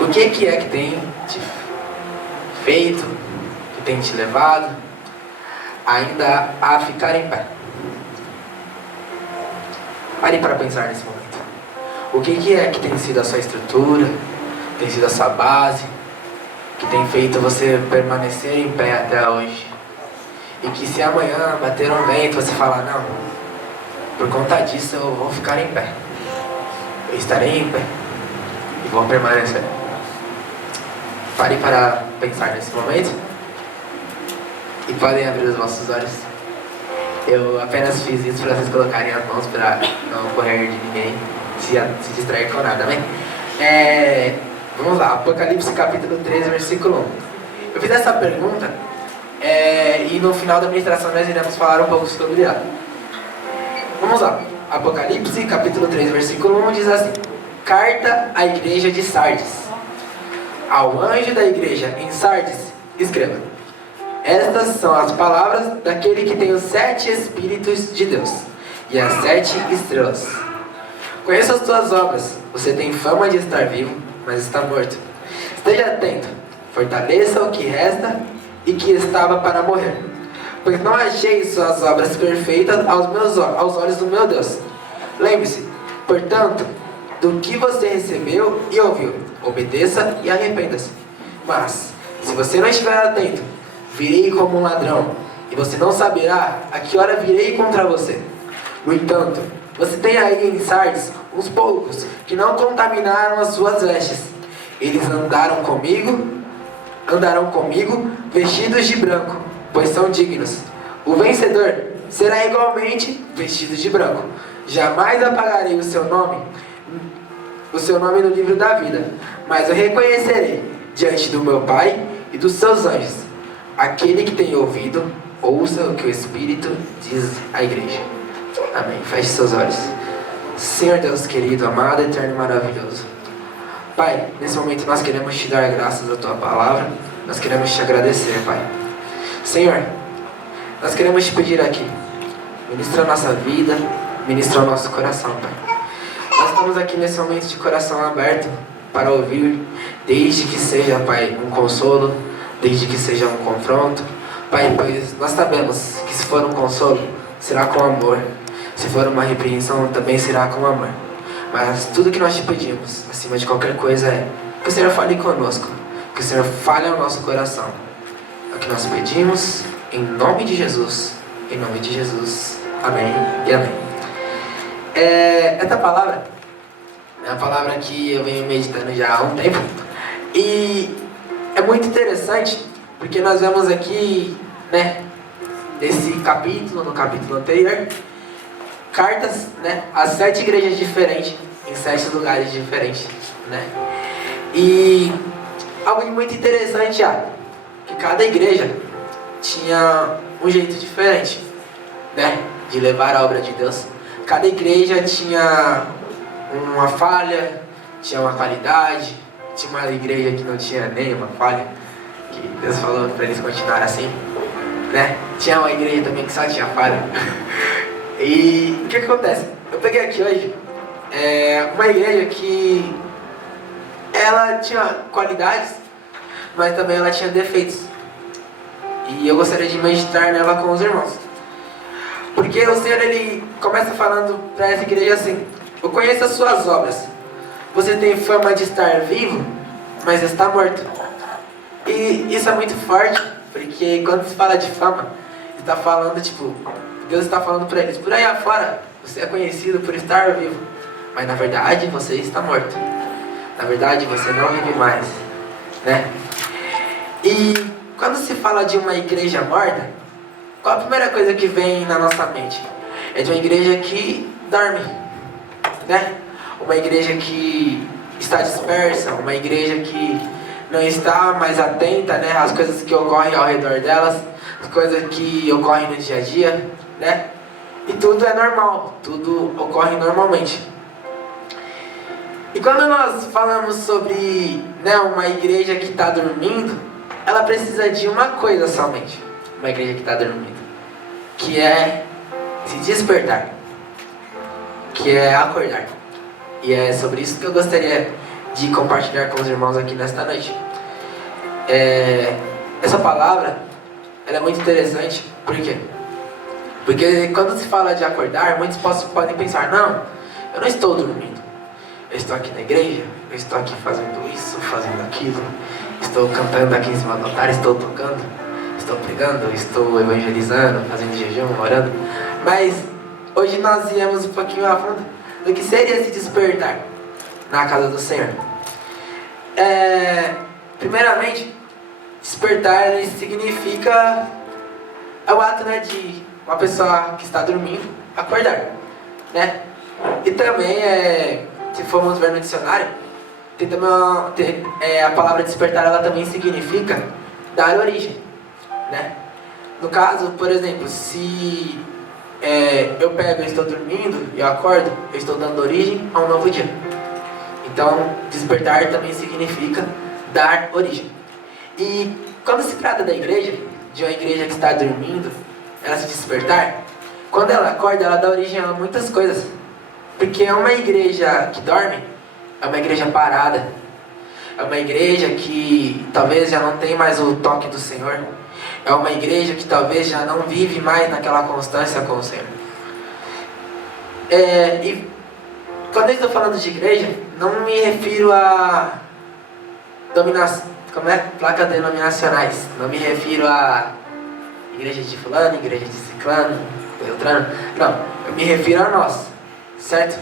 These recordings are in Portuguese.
O que é que tem te feito, que tem te levado ainda a ficar em pé? Pare para pensar nesse momento. O que é que tem sido a sua estrutura, tem sido a sua base, que tem feito você permanecer em pé até hoje? E que se amanhã bater um vento, você falar, não, por conta disso eu vou ficar em pé. Eu estarei em pé e vou permanecer. Pare para pensar nesse momento e podem abrir os vossos olhos. Eu apenas fiz isso para vocês colocarem as mãos para não correr de ninguém, se distrair com nada, amém? Vamos lá, Apocalipse capítulo 13, versículo 1. Eu fiz essa pergunta e no final da ministração nós iremos falar um pouco sobre ela. Vamos lá, Apocalipse capítulo 3, versículo 1 diz assim: Carta à igreja de Sardes. Ao anjo da igreja em Sardes, escreva: Estas são as palavras daquele que tem os 7 Espíritos de Deus e as 7 estrelas. Conheço as tuas obras. Você tem fama de estar vivo, mas está morto. Esteja atento, fortaleça o que resta e que estava para morrer. Pois não achei suas obras perfeitas aos olhos do meu Deus. Lembre-se, portanto, do que você recebeu e ouviu. Obedeça e arrependa-se. Mas, se você não estiver atento, virei como um ladrão, e você não saberá a que hora virei contra você. No entanto, você tem aí em Sardes uns poucos que não contaminaram as suas vestes. Eles andarão comigo vestidos de branco, pois são dignos. O vencedor será igualmente vestido de branco. Jamais apagarei o seu nome no livro da vida, mas eu reconhecerei diante do meu Pai e dos seus anjos. Aquele que tem ouvido, ouça o que o Espírito diz à igreja. Amém. Feche seus olhos. Senhor Deus querido, amado, eterno e maravilhoso. Pai, nesse momento nós queremos te dar graças à tua palavra. Nós queremos te agradecer, Pai. Senhor, nós queremos te pedir aqui, ministra a nossa vida, ministra o nosso coração, Pai. Nós estamos aqui nesse momento de coração aberto para ouvir, desde que seja, Pai, um consolo, desde que seja um confronto. Pai, pois nós sabemos que se for um consolo, será com amor. Se for uma repreensão, também será com amor. Mas tudo que nós te pedimos, acima de qualquer coisa, é que o Senhor fale conosco, que o Senhor fale ao nosso coração. É o que nós pedimos, em nome de Jesus. Em nome de Jesus. Amém e amém. Essa palavra é uma palavra que eu venho meditando já há um tempo. E é muito interessante, porque nós vemos aqui, nesse capítulo, no capítulo anterior, cartas, às 7 igrejas diferentes, em 7 lugares diferentes, E algo muito interessante que cada igreja tinha um jeito diferente, de levar a obra de Deus. Cada igreja tinha uma falha, tinha uma qualidade. Tinha uma igreja que não tinha nenhuma falha, que Deus falou para eles continuarem assim, Tinha uma igreja também que só tinha falha. E o que acontece? Eu peguei aqui hoje uma igreja que ela tinha qualidades, mas também ela tinha defeitos. E eu gostaria de meditar nela com os irmãos. Porque o Senhor, ele começa falando para essa igreja assim: eu conheço as suas obras. Você tem fama de estar vivo, mas está morto. E isso é muito forte, porque quando se fala de fama, está falando, Deus está falando para eles: por aí afora, você é conhecido por estar vivo, mas na verdade você está morto. Na verdade você não vive mais, E quando se fala de uma igreja morta, qual a primeira coisa que vem na nossa mente? É de uma igreja que dorme, Uma igreja que está dispersa, uma igreja que não está mais atenta, às coisas que ocorrem ao redor delas, as coisas que ocorrem no dia a dia, E tudo é normal, tudo ocorre normalmente. E quando nós falamos sobre, uma igreja que está dormindo, ela precisa de uma coisa somente, uma igreja que está dormindo, que é se despertar, que é acordar. E é sobre isso que eu gostaria de compartilhar com os irmãos aqui nesta noite. Essa palavra, ela é muito interessante. Por quê? Porque quando se fala de acordar, muitos podem pensar: não, eu não estou dormindo, eu estou aqui na igreja, eu estou aqui fazendo isso, fazendo aquilo, estou cantando aqui em cima do altar, estou tocando, estou pregando, estou evangelizando, fazendo jejum, orando. Mas hoje nós iremos um pouquinho a fundo do que seria esse despertar na casa do Senhor. Primeiramente, despertar ele significa o ato, né, de uma pessoa que está dormindo acordar, né? E também, se formos ver no dicionário, tem também a palavra despertar, ela também significa dar origem, né? No caso, por exemplo, se eu estou dormindo e eu acordo, eu estou dando origem a um novo dia. Então, despertar também significa dar origem. E quando se trata da igreja, de uma igreja que está dormindo, ela se despertar, quando ela acorda, ela dá origem a muitas coisas. Porque uma igreja que dorme é uma igreja parada, é uma igreja que talvez já não tem mais o toque do Senhor, é uma igreja que talvez já não vive mais naquela constância com o Senhor. E quando eu estou falando de igreja, não me refiro a placas denominacionais, não me refiro a igreja de fulano, igreja de ciclano, beltrano. Não, eu me refiro a nós, certo?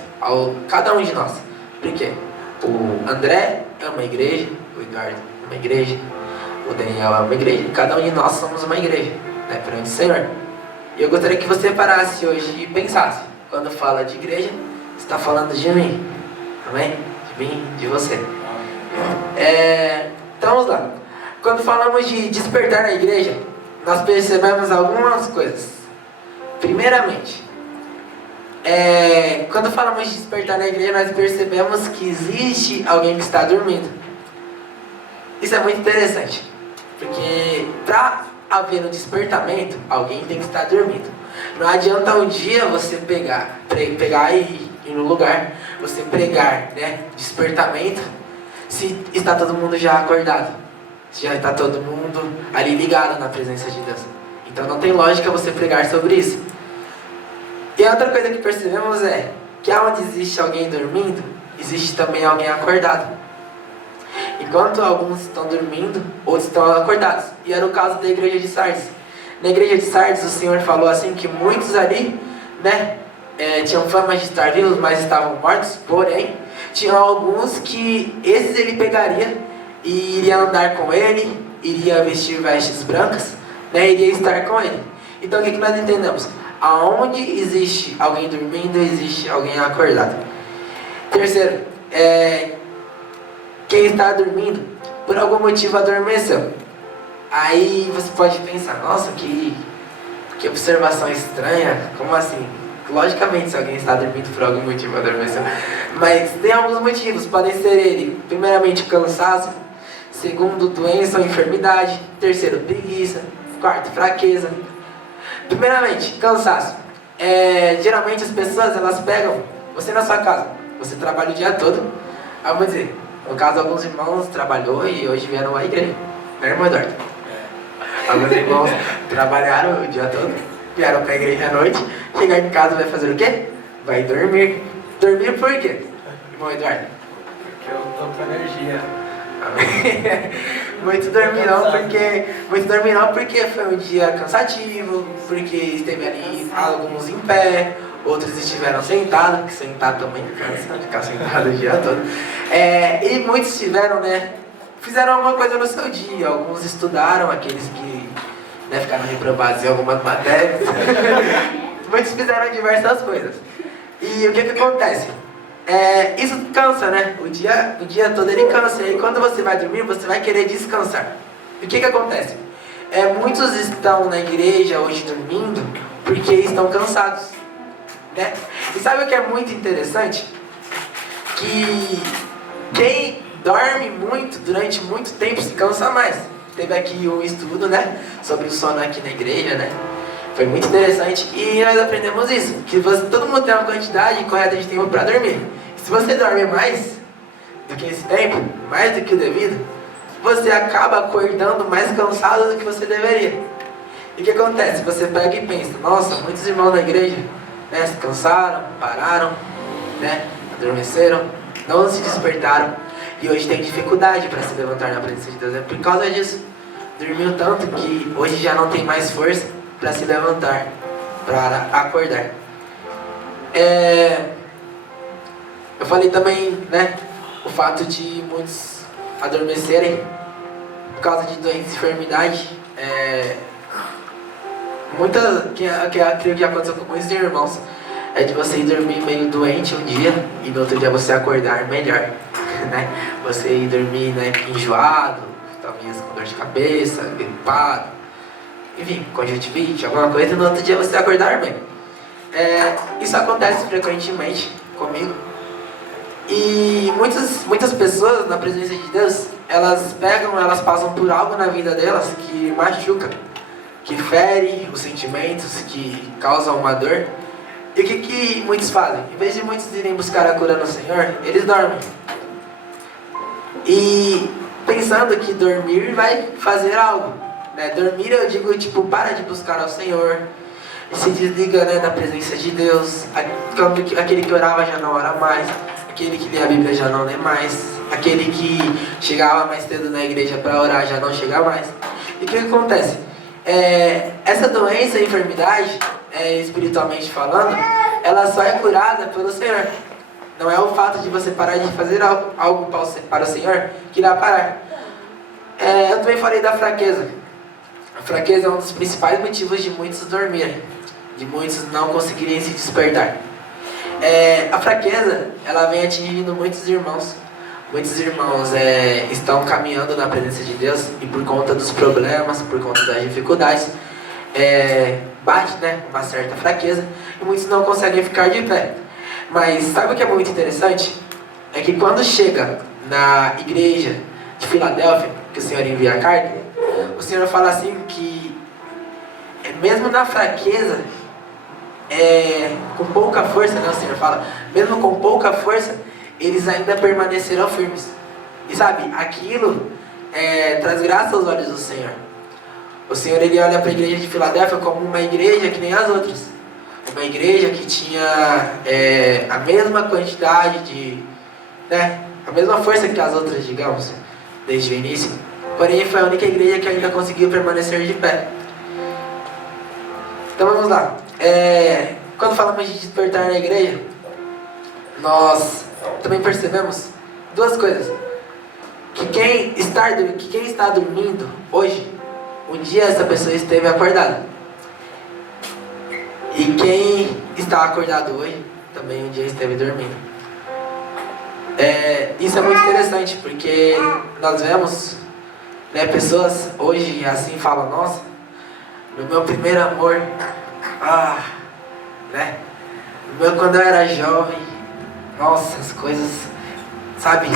Cada um de nós. Por quê? O André é uma igreja, o Eduardo é uma igreja, o Daniel é uma igreja. Cada um de nós somos uma igreja, né, perante o Senhor. E eu gostaria que você parasse hoje e pensasse: quando fala de igreja, você está falando de mim, amém? De mim, de você. Então vamos lá. Quando falamos de despertar na igreja, nós percebemos algumas coisas. Primeiramente, quando falamos de despertar na igreja, nós percebemos que existe alguém que está dormindo. Isso é muito interessante, porque para haver um despertamento, alguém tem que estar dormindo. Não adianta um dia você pegar e ir no lugar, você pregar, né, despertamento, se está todo mundo já acordado, se já está todo mundo ali ligado na presença de Deus. Então não tem lógica você pregar sobre isso. E a outra coisa que percebemos é que onde existe alguém dormindo, existe também alguém acordado. Enquanto alguns estão dormindo, outros estão acordados. E era o caso da igreja de Sardes. Na igreja de Sardes, o Senhor falou assim que muitos ali, né, tinham fama de estar vivos, mas estavam mortos. Porém, tinham alguns que esses ele pegaria e iria andar com ele, iria vestir vestes brancas, né, iria estar com ele. Então o que nós entendemos? Aonde existe alguém dormindo, existe alguém acordado. Terceiro, quem está dormindo, por algum motivo adormeceu. Aí você pode pensar: nossa, que observação estranha, como assim? Logicamente, se alguém está dormindo por algum motivo adormeceu. Mas tem alguns motivos, podem ser ele, primeiramente, cansaço, segundo, doença ou enfermidade, terceiro, preguiça, quarto, fraqueza. Primeiramente, cansaço. Geralmente as pessoas, elas pegam você na sua casa, você trabalha o dia todo, vamos dizer, no caso alguns irmãos trabalhou e hoje vieram à igreja, né, irmão Eduardo? Alguns irmãos trabalharam o dia todo, vieram para a igreja à noite, chegar em casa vai fazer o quê? Vai dormir. Dormir por quê, irmão Eduardo? Porque eu tô com energia. Muito dormir não porque foi um dia cansativo, porque esteve ali alguns em pé, outros estiveram sentados, porque sentar também cansa, ficar sentado o dia todo. E muitos tiveram, né, fizeram alguma coisa no seu dia. Alguns estudaram, aqueles que, né, ficaram reprovados em algumas matérias. Muitos fizeram diversas coisas. E o que acontece? Isso cansa, né? O dia todo ele cansa. E quando você vai dormir, você vai querer descansar. E o que acontece? Muitos estão na igreja hoje dormindo porque estão cansados, né? E sabe o que é muito interessante? Que quem dorme muito, durante muito tempo, se cansa mais. Teve aqui um estudo, né, sobre o sono aqui na igreja, né? Foi muito interessante e nós aprendemos isso, que todo mundo tem uma quantidade correta de tempo para dormir. Se você dorme mais do que esse tempo, mais do que o devido, você acaba acordando mais cansado do que você deveria. E o que acontece? Você pega e pensa, nossa, muitos irmãos da igreja, né, se cansaram, pararam, né, adormeceram, não se despertaram e hoje tem dificuldade para se levantar na presença de Deus. É por causa disso. Dormiu tanto que hoje já não tem mais força para se levantar, para acordar. Eu falei também, né, o fato de muitos adormecerem por causa de doença e enfermidade. Creio que aconteceu com muitos irmãos. É de você ir dormir meio doente um dia e no outro dia você acordar melhor, né? Você ir dormir, né, enjoado, talvez com dor de cabeça, gripado, enfim, conjuntivite, alguma coisa, e no outro dia você acordar bem. Isso acontece frequentemente comigo. E muitas pessoas na presença de Deus, elas passam por algo na vida delas que machuca, que fere os sentimentos, que causa uma dor. E o que muitos fazem? Em vez de muitos irem buscar a cura no Senhor, eles dormem. E pensando que dormir vai fazer algo, né? Dormir, eu digo, tipo, para de buscar ao Senhor, se desliga, né, da presença de Deus. Aquele que orava já não ora mais, aquele que lê a Bíblia já não lê mais, aquele que chegava mais cedo na igreja para orar já não chega mais. E o que acontece? Essa doença, enfermidade, espiritualmente falando, ela só é curada pelo Senhor. Não é o fato de você parar de fazer algo para o Senhor que irá parar. Eu também falei da fraqueza. A fraqueza é um dos principais motivos de muitos dormirem, de muitos não conseguirem se despertar. A fraqueza, ela vem atingindo muitos irmãos. Muitos irmãos estão caminhando na presença de Deus e por conta dos problemas, por conta das dificuldades, bate, né, uma certa fraqueza e muitos não conseguem ficar de pé. Mas sabe o que é muito interessante? É que quando chega na igreja de Filadélfia, que o Senhor envia a carta, o Senhor fala assim que mesmo na fraqueza, com pouca força, né, o Senhor fala, mesmo com pouca força, eles ainda permanecerão firmes. E sabe, aquilo traz graça aos olhos do Senhor. O Senhor, ele olha para a igreja de Filadélfia como uma igreja que nem as outras. Uma igreja que tinha a mesma quantidade de... a mesma força que as outras, digamos, desde o início. Porém, foi a única igreja que ainda conseguiu permanecer de pé. Então vamos lá. Quando falamos de despertar na igreja, nós também percebemos duas coisas. Que quem está dormindo hoje, um dia essa pessoa esteve acordada. E quem está acordado hoje, também um dia esteve dormindo. Isso é muito interessante, porque nós vemos, né, pessoas hoje assim falam, nossa, no meu primeiro amor, né? Quando eu era jovem, nossa, as coisas, sabe,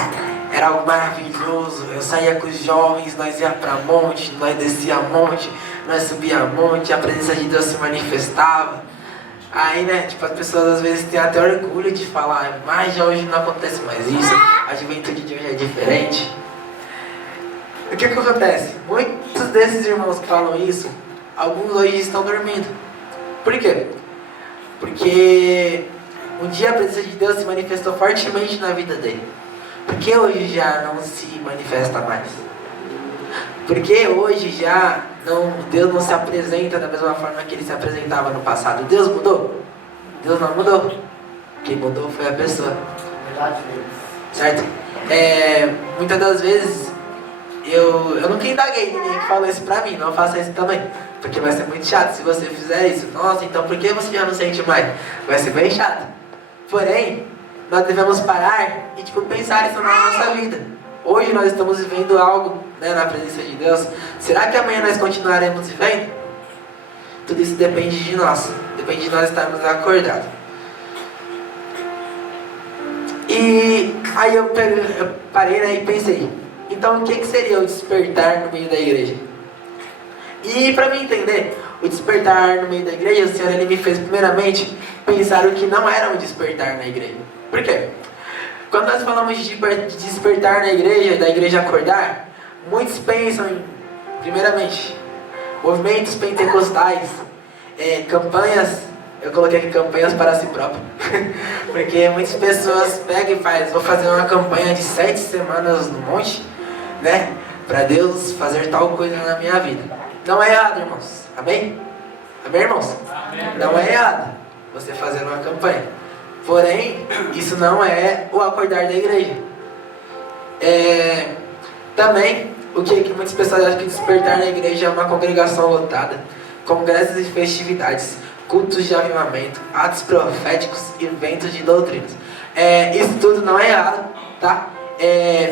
era algo maravilhoso. Eu saía com os jovens, nós ia pra monte, nós descia a monte, nós subia a monte, a presença de Deus se manifestava. Aí, né, tipo, as pessoas às vezes têm até orgulho de falar, mas já hoje não acontece mais isso, a juventude de hoje é diferente. O que acontece? Muitos desses irmãos que falam isso, alguns hoje estão dormindo. Por quê? Porque um dia a presença de Deus se manifestou fortemente na vida dele. Por que hoje já não se manifesta mais? Porque hoje Deus não se apresenta da mesma forma que ele se apresentava no passado. Deus mudou? Deus não mudou. Quem mudou foi a pessoa. Certo? Muitas das vezes eu nunca indaguei ninguém que falou isso pra mim. Não faça isso também, porque vai ser muito chato se você fizer isso. Nossa, então por que você já não sente mais? Vai ser bem chato. Porém, nós devemos parar e pensar isso na nossa vida. Hoje nós estamos vivendo algo, né, na presença de Deus. Será que amanhã nós continuaremos vivendo? Tudo isso depende de nós. Depende de nós estarmos acordados. E aí eu parei, né, e pensei, então o que seria o despertar no meio da igreja? E para mim entender o despertar no meio da igreja, o Senhor, ele me fez primeiramente pensar o que não era um despertar na igreja. Por quê? Quando nós falamos de despertar na igreja, da igreja acordar, muitos pensam em, primeiramente, movimentos pentecostais, campanhas, eu coloquei aqui campanhas para si próprio, porque muitas pessoas pegam e fazem, vou fazer uma campanha de 7 semanas no monte, né, para Deus fazer tal coisa na minha vida. Não é errado, irmãos, amém? Amém, irmãos? Amém. Não é errado você fazer uma campanha, porém, isso não é o acordar da igreja. Também, o que muitas pessoas acham que despertar na igreja é uma congregação lotada, congressos e festividades, cultos de avivamento, atos proféticos e eventos de doutrinas. Isso tudo não é errado, tá?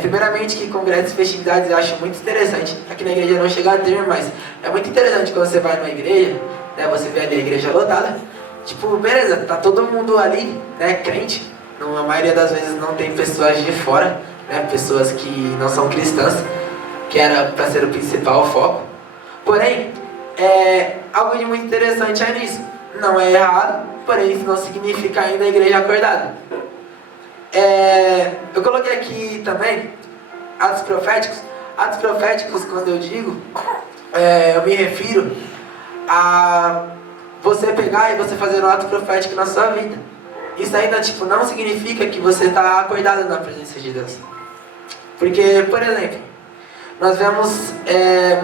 Primeiramente que congressos e festividades eu acho muito interessante. Aqui na igreja não chega a ter, mas é muito interessante quando você vai numa igreja, né, você vê ali a igreja lotada. Tipo, beleza, tá todo mundo ali, né, crente. A maioria das vezes não tem pessoas de fora, né, pessoas que não são cristãs, que era para ser o principal foco. Porém, algo de muito interessante é nisso. Não é errado, porém isso não significa ainda a igreja acordada. Eu coloquei aqui também atos proféticos. Atos proféticos, quando eu digo, eu me refiro a você pegar e você fazer um ato profético na sua vida. Isso ainda não significa que você está acordado na presença de Deus. Porque, por exemplo, nós vemos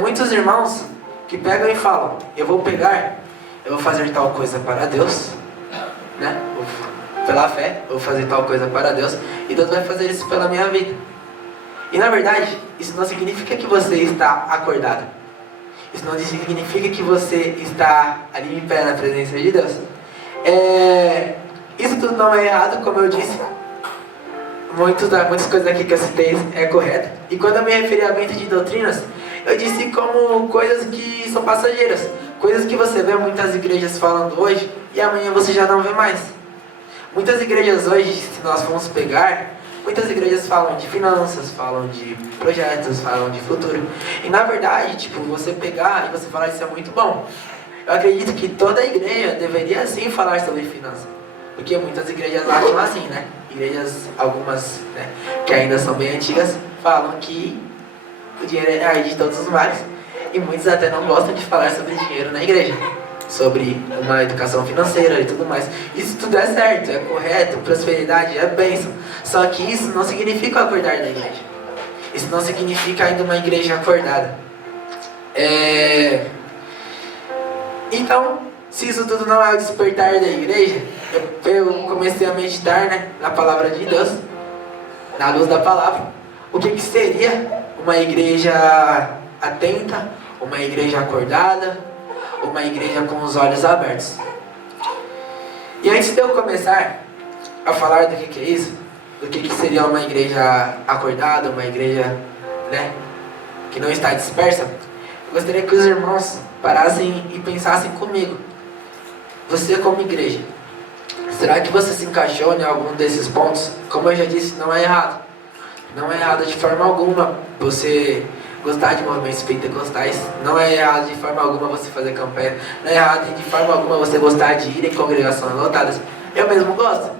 muitos irmãos que pegam e falam, eu vou fazer tal coisa para Deus, né? Pela fé, eu vou fazer tal coisa para Deus, e Deus vai fazer isso pela minha vida. E na verdade, isso não significa que você está acordado. Isso não significa que você está ali em pé na presença de Deus. Isso tudo não é errado, como eu disse. Muitas coisas aqui que eu citei é correto. E quando eu me referi a evento de doutrinas, eu disse como coisas que são passageiras. Coisas que você vê muitas igrejas falando hoje e amanhã você já não vê mais. Muitas igrejas hoje, se nós formos pegar, muitas igrejas falam de finanças, falam de projetos, falam de futuro. E na verdade, você pegar e você falar isso é muito bom. Eu acredito que toda igreja deveria sim falar sobre finanças. Porque muitas igrejas acham assim, né? Igrejas, algumas, né, que ainda são bem antigas, falam que o dinheiro é a raiz de todos os males. E muitos até não gostam de falar sobre dinheiro na igreja, sobre uma educação financeira e tudo mais. Isso tudo é certo, é correto, prosperidade é bênção. Só que isso não significa acordar da igreja. Isso não significa ainda uma igreja acordada. Então, se isso tudo não é o despertar da igreja, eu comecei a meditar, né, na palavra de Deus, na luz da palavra. O que seria uma igreja atenta, uma igreja acordada, uma igreja com os olhos abertos. E antes de eu começar a falar do que é isso, do que seria uma igreja acordada, uma igreja, né, que não está dispersa, eu gostaria que os irmãos parassem e pensassem comigo. Você como igreja, será que você se encaixou em algum desses pontos? Como eu já disse, não é errado. Não é errado de forma alguma você gostar de movimentos pentecostais. Não é errado de forma alguma você fazer campanha. Não é errado de forma alguma você gostar de ir em congregações lotadas. Eu mesmo gosto.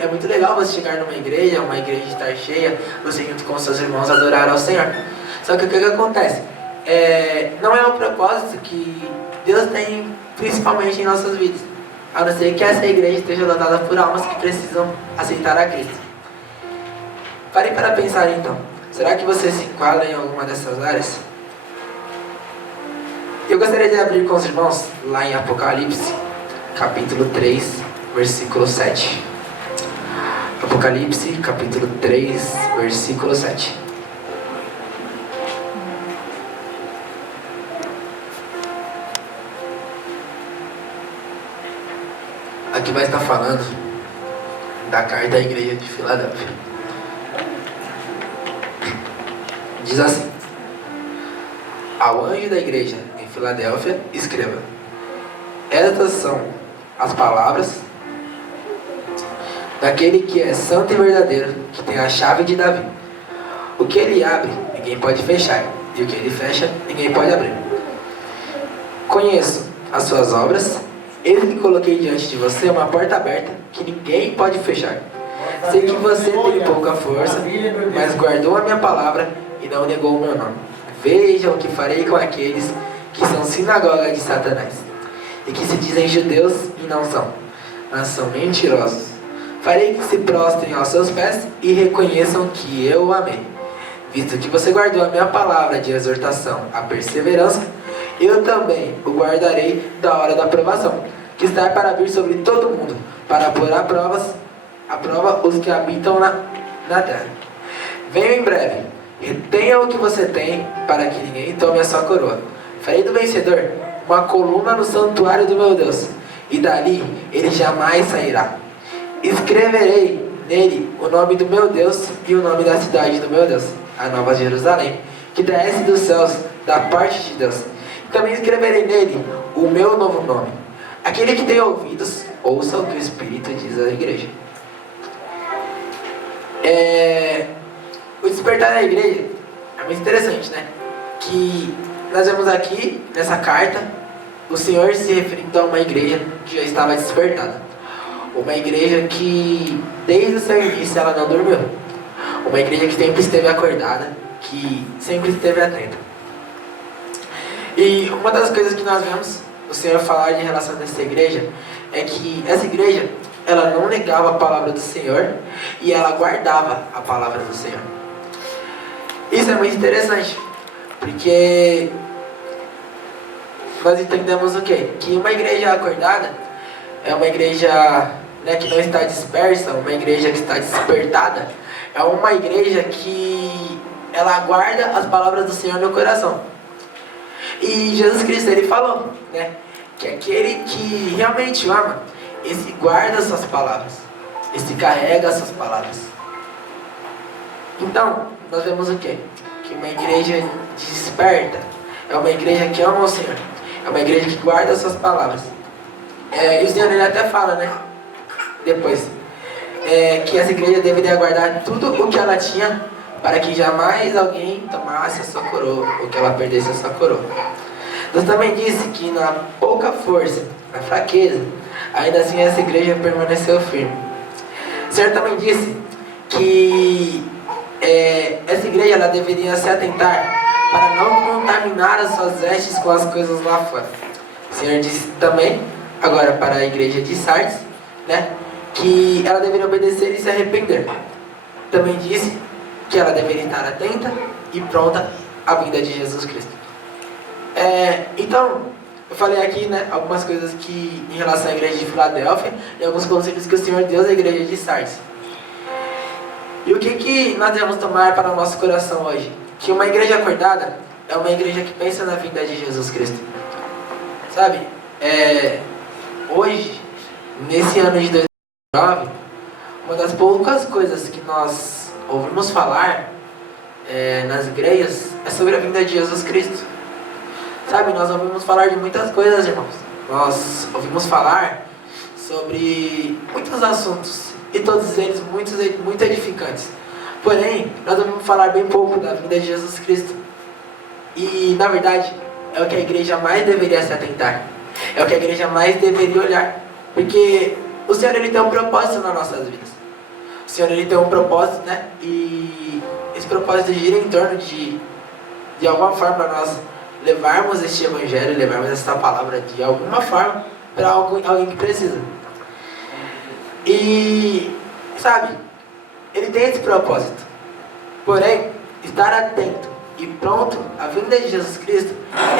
É muito legal você chegar numa igreja, uma igreja estar cheia, você junto com seus irmãos adorar ao Senhor. Só que o que acontece? Não é o propósito que Deus tem principalmente em nossas vidas. A não ser que essa igreja esteja lotada por almas que precisam aceitar a Cristo. Pare para pensar então. Será que você se enquadra em alguma dessas áreas? Eu gostaria de abrir com os irmãos lá em Apocalipse, capítulo 3, versículo 7. Apocalipse, capítulo 3, versículo 7. Aqui vai estar falando da carta à igreja de Filadélfia. Diz assim: ao anjo da igreja em Filadélfia, escreva: estas são as palavras daquele que é santo e verdadeiro, que tem a chave de Davi. O que ele abre, ninguém pode fechar, e o que ele fecha, ninguém pode abrir. Conheço as suas obras. Eis que coloquei diante de você uma porta aberta que ninguém pode fechar. Sei que você tem pouca força, mas guardou a minha palavra e não negou o meu nome. Veja o que farei com aqueles que são sinagoga de Satanás e que se dizem judeus e não são, mas são mentirosos. Farei que se prostrem aos seus pés e reconheçam que eu o amei. Visto que você guardou a minha palavra de exortação à perseverança, eu também o guardarei da hora da aprovação, que está para vir sobre todo mundo, para pôr à prova os que habitam na terra. Venho em breve, retenha o que você tem, para que ninguém tome a sua coroa. Farei do vencedor uma coluna no santuário do meu Deus, e dali ele jamais sairá. Escreverei nele o nome do meu Deus e o nome da cidade do meu Deus, a Nova Jerusalém, que desce dos céus da parte de Deus. Também escreverei nele o meu novo nome. Aquele que tem ouvidos, ouça o que o Espírito diz à igreja. O despertar da igreja é muito interessante, né? Que nós vemos aqui, nessa carta, o Senhor se referindo a uma igreja que já estava despertada. Uma igreja que, desde o seu início, ela não dormiu. Uma igreja que sempre esteve acordada, que sempre esteve atenta. E uma das coisas que nós vemos o Senhor falar em relação a essa igreja é que essa igreja, ela não negava a palavra do Senhor e ela guardava a palavra do Senhor. Isso é muito interessante, porque nós entendemos o quê? Que uma igreja acordada é uma igreja, né, que não está dispersa, uma igreja que está despertada, é uma igreja que ela guarda as palavras do Senhor no coração. E Jesus Cristo, ele falou, né, que aquele que realmente o ama, esse guarda as suas palavras, esse carrega as suas palavras. Então, nós vemos o quê? Que uma igreja desperta é uma igreja que ama o Senhor, é uma igreja que guarda as suas palavras. E o Senhor, ele até fala, né, depois, que essa igreja deveria guardar tudo o que ela tinha, para que jamais alguém tomasse a sua coroa, ou que ela perdesse a sua coroa. Deus também disse que na pouca força, na fraqueza, ainda assim essa igreja permaneceu firme. O Senhor também disse que essa igreja, ela deveria se atentar para não contaminar as suas vestes com as coisas lá fora. O Senhor disse também, agora para a igreja de Sardes, né, que ela deveria obedecer e se arrepender. Também disse que ela deveria estar atenta e pronta à vinda de Jesus Cristo. Então, eu falei aqui, né, algumas coisas que em relação à igreja de Filadélfia e alguns conselhos que o Senhor deu à igreja de Sardes. E o que nós devemos tomar para o nosso coração hoje? Que uma igreja acordada é uma igreja que pensa na vinda de Jesus Cristo. Sabe, hoje, nesse ano de 2019, uma das poucas coisas que nós ouvimos falar nas igrejas é sobre a vinda de Jesus Cristo. Sabe, nós ouvimos falar de muitas coisas, irmãos. Nós ouvimos falar sobre muitos assuntos, e todos eles muito edificantes. Porém, nós ouvimos falar bem pouco da vinda de Jesus Cristo. E, na verdade, é o que a igreja mais deveria se atentar. É o que a igreja mais deveria olhar. Porque o Senhor, ele tem um propósito nas nossas vidas. O Senhor, ele tem um propósito, né? E esse propósito gira em torno de alguma forma, nós levarmos este evangelho, levarmos essa palavra de alguma forma para alguém que precisa. E, sabe, ele tem esse propósito. Porém, estar atento e pronto à vinda de Jesus Cristo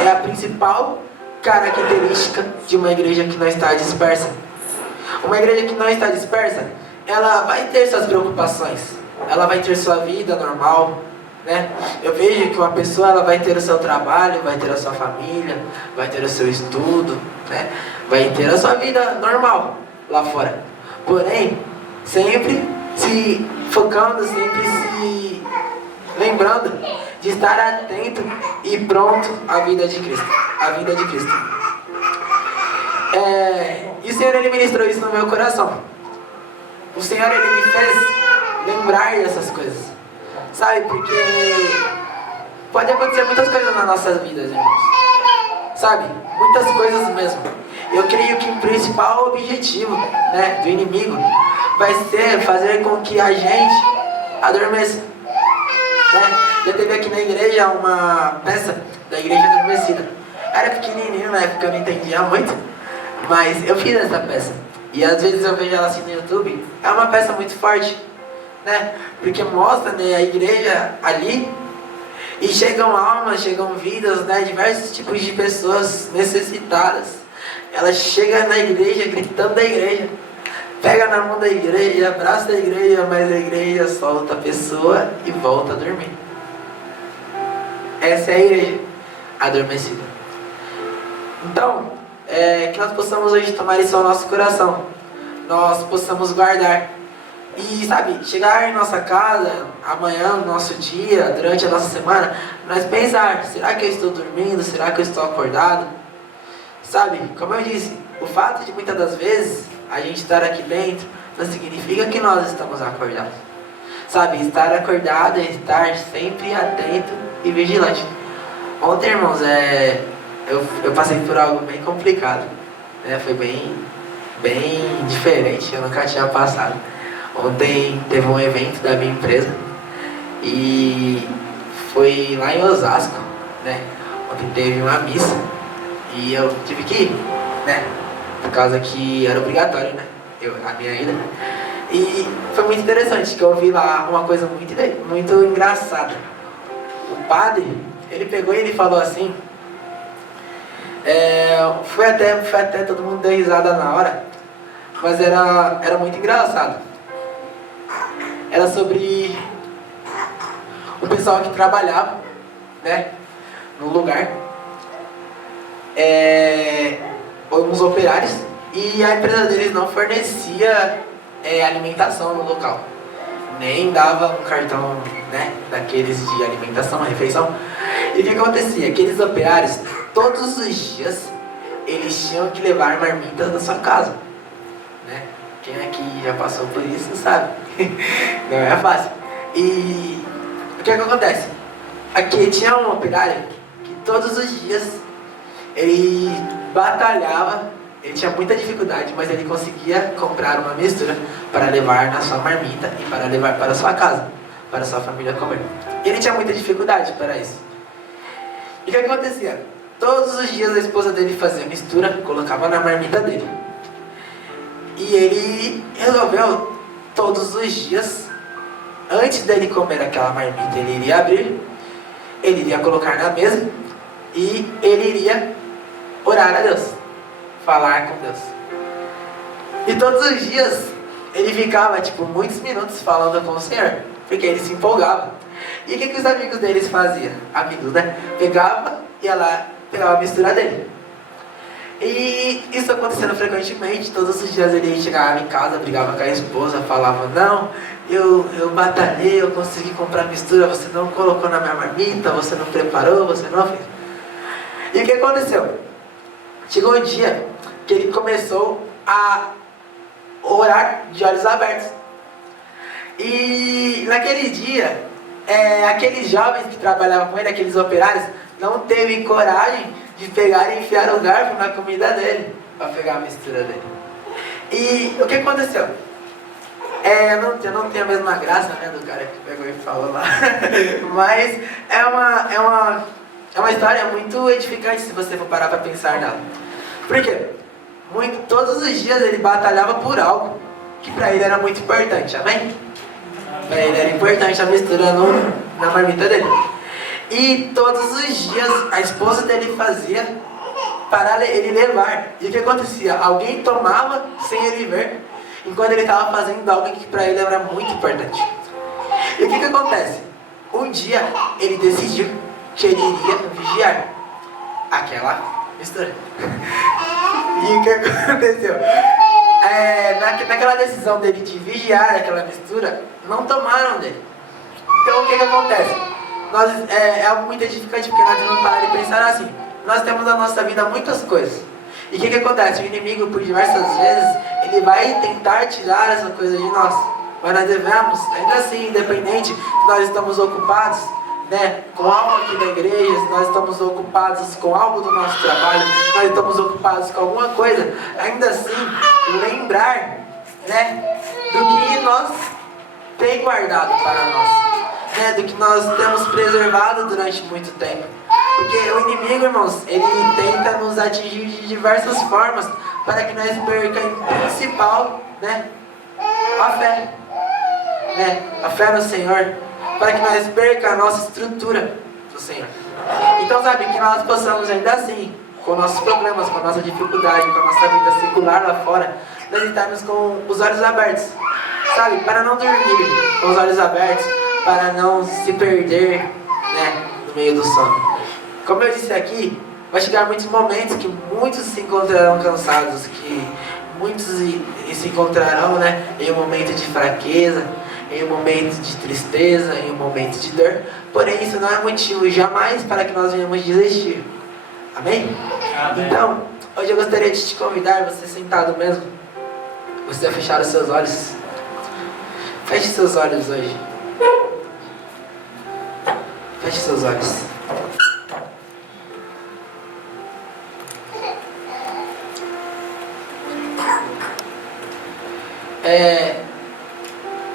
é a principal característica de uma igreja que não está dispersa. Uma igreja que não está dispersa, ela vai ter suas preocupações, ela vai ter sua vida normal, né? Eu vejo que uma pessoa, ela vai ter o seu trabalho, vai ter a sua família, vai ter o seu estudo, né? Vai ter a sua vida normal lá fora. Porém, sempre se focando, sempre se lembrando de estar atento e pronto à vida de Cristo. À vida de Cristo. E o Senhor, ele ministrou isso no meu coração. O Senhor, ele me fez lembrar dessas coisas. Sabe, porque pode acontecer muitas coisas nas nossas vidas, irmãos. Sabe, muitas coisas mesmo. Eu creio que o principal objetivo, né, do inimigo vai ser fazer com que a gente adormeça. Né? Já teve aqui na igreja uma peça da Igreja Adormecida. Era pequenininho na época, eu não entendia muito, mas eu fiz essa peça. E às vezes eu vejo ela assim no YouTube. É uma peça muito forte, né? Porque mostra, né, a igreja ali. E chegam almas, chegam vidas, né? Diversos tipos de pessoas necessitadas. Ela chega na igreja, gritando da igreja. Pega na mão da igreja, abraça da igreja, mas a igreja solta a pessoa e volta a dormir. Essa é a igreja adormecida. Então, que nós possamos hoje tomar isso ao nosso coração. Nós possamos guardar. E, sabe, chegar em nossa casa, amanhã, no nosso dia, durante a nossa semana, nós pensar, será que eu estou dormindo? Será que eu estou acordado? Sabe, como eu disse, o fato de muitas das vezes a gente estar aqui dentro não significa que nós estamos acordados. Sabe, estar acordado é estar sempre atento e vigilante. Ontem, irmãos, eu passei por algo bem complicado, né? Foi bem diferente, eu nunca tinha passado. Ontem teve um evento da minha empresa e foi lá em Osasco, né? Ontem teve uma missa e eu tive que ir, né? Por causa que era obrigatório, né? A minha ida. E foi muito interessante, que eu vi lá uma coisa muito engraçada. O padre, ele pegou e ele falou assim, foi até todo mundo deu risada na hora, mas era muito engraçado. Era sobre o pessoal que trabalhava, né, no lugar, alguns operários, e a empresa deles não fornecia alimentação no local, nem dava um cartão, né, daqueles de alimentação, refeição. E o que acontecia? Aqueles operários, todos os dias, eles tinham que levar marmitas da sua casa, né? Quem aqui já passou por isso sabe. Não é fácil. E o que acontece? Aqui tinha um operário que todos os dias ele batalhava, ele tinha muita dificuldade, mas ele conseguia comprar uma mistura para levar na sua marmita e para levar para a sua casa, para a sua família comer. Ele tinha muita dificuldade para isso. E o que acontecia? Todos os dias a esposa dele fazia mistura, colocava na marmita dele. E ele resolveu, todos os dias, antes dele comer aquela marmita, ele iria abrir, ele iria colocar na mesa e ele iria orar a Deus, falar com Deus. E todos os dias ele ficava muitos minutos falando com o Senhor, porque ele se empolgava. E o que os amigos deles faziam? Amigos, né? Ia lá, pegava a mistura dele. E isso acontecendo frequentemente, todos os dias ele chegava em casa, brigava com a esposa, falava, não, eu batalhei, eu consegui comprar mistura, você não colocou na minha marmita, você não preparou, você não fez. E o que aconteceu? Chegou um dia que ele começou a orar de olhos abertos. E naquele dia, aqueles jovens que trabalhavam com ele, aqueles operários, não teve coragem de pegar e enfiar o garfo na comida dele, para pegar a mistura dele. E o que aconteceu? Eu não tenho a mesma graça, né, do cara que pegou e falou lá. Mas é uma história muito edificante se você for parar para pensar nela. Por quê? Todos os dias ele batalhava por algo que para ele era muito importante, amém? Para ele era importante a mistura na marmita dele. E todos os dias a esposa dele fazia para ele levar. E o que acontecia? Alguém tomava sem ele ver, enquanto ele estava fazendo algo que para ele era muito importante. E o que acontece? Um dia ele decidiu que ele iria vigiar aquela mistura. E o que aconteceu? Naquela decisão dele de vigiar aquela mistura, não tomaram dele. Então o que acontece? É algo muito edificante, porque nós devemos parar e pensar assim. Nós temos na nossa vida muitas coisas. E o que acontece? O inimigo, por diversas vezes, ele vai tentar tirar essa coisa de nós. Mas nós devemos, ainda assim, independente se nós estamos ocupados, né, com algo aqui da igreja, se nós estamos ocupados com algo do nosso trabalho, se nós estamos ocupados com alguma coisa, ainda assim, lembrar né, do que nós tem guardado para nós, né, do que nós temos preservado durante muito tempo. Porque o inimigo, irmãos, ele tenta nos atingir de diversas formas para que nós percamos em principal, né, a fé, né, a fé no Senhor, para que nós percamos a nossa estrutura do Senhor. Então, sabe, que nós possamos ainda assim, com nossos problemas, com a nossa dificuldade, com a nossa vida secular lá fora, nós estarmos com os olhos abertos, sabe, para não dormir com os olhos abertos, para não se perder, né, no meio do sono. Como eu disse aqui, vai chegar muitos momentos que muitos se encontrarão cansados, que muitos se encontrarão, né, em um momento de fraqueza, em um momento de tristeza, em um momento de dor. Porém, isso não é motivo jamais para que nós venhamos desistir. Amém? Amém. Então, hoje eu gostaria de te convidar, você sentado mesmo, você a fechar os seus olhos. Feche seus olhos hoje. Feche seus olhos.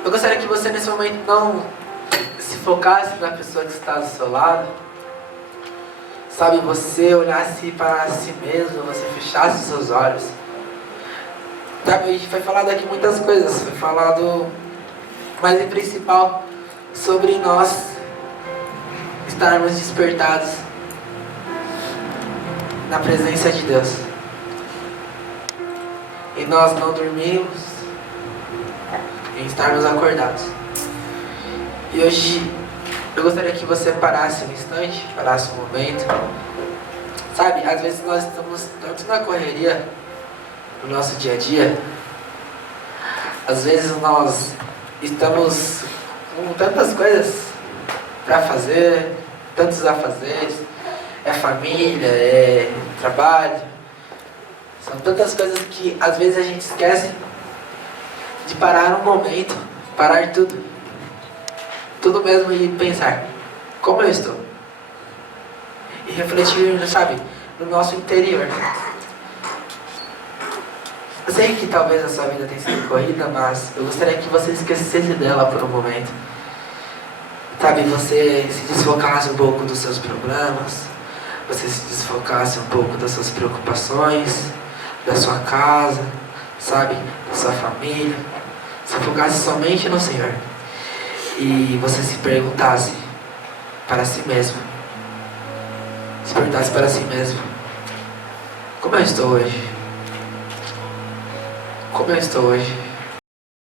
Eu gostaria que você nesse momento não se focasse na pessoa que está do seu lado. Sabe, você olhasse para si mesmo, você fechasse os seus olhos. Sabe, a gente vai falar daqui muitas coisas. Foi falado, mas em principal, sobre nós estarmos despertados na presença de Deus. E nós não dormimos, em estarmos acordados. E hoje eu gostaria que você parasse um instante, parasse um momento. Sabe, às vezes nós estamos tanto na correria no nosso dia a dia, às vezes nós estamos com tantas coisas para fazer, tantos afazeres, é família, é trabalho, são tantas coisas que às vezes a gente esquece de parar um momento, parar tudo mesmo, e pensar como eu estou, e refletir, sabe, no nosso interior. Eu sei que talvez a sua vida tenha sido corrida, mas eu gostaria que você esquecesse dela por um momento, sabe, você se desfocasse um pouco dos seus problemas, você se desfocasse um pouco das suas preocupações, da sua casa, sabe, da sua família, se focasse somente no Senhor e você se perguntasse para si mesmo, como eu estou hoje? Como eu estou hoje?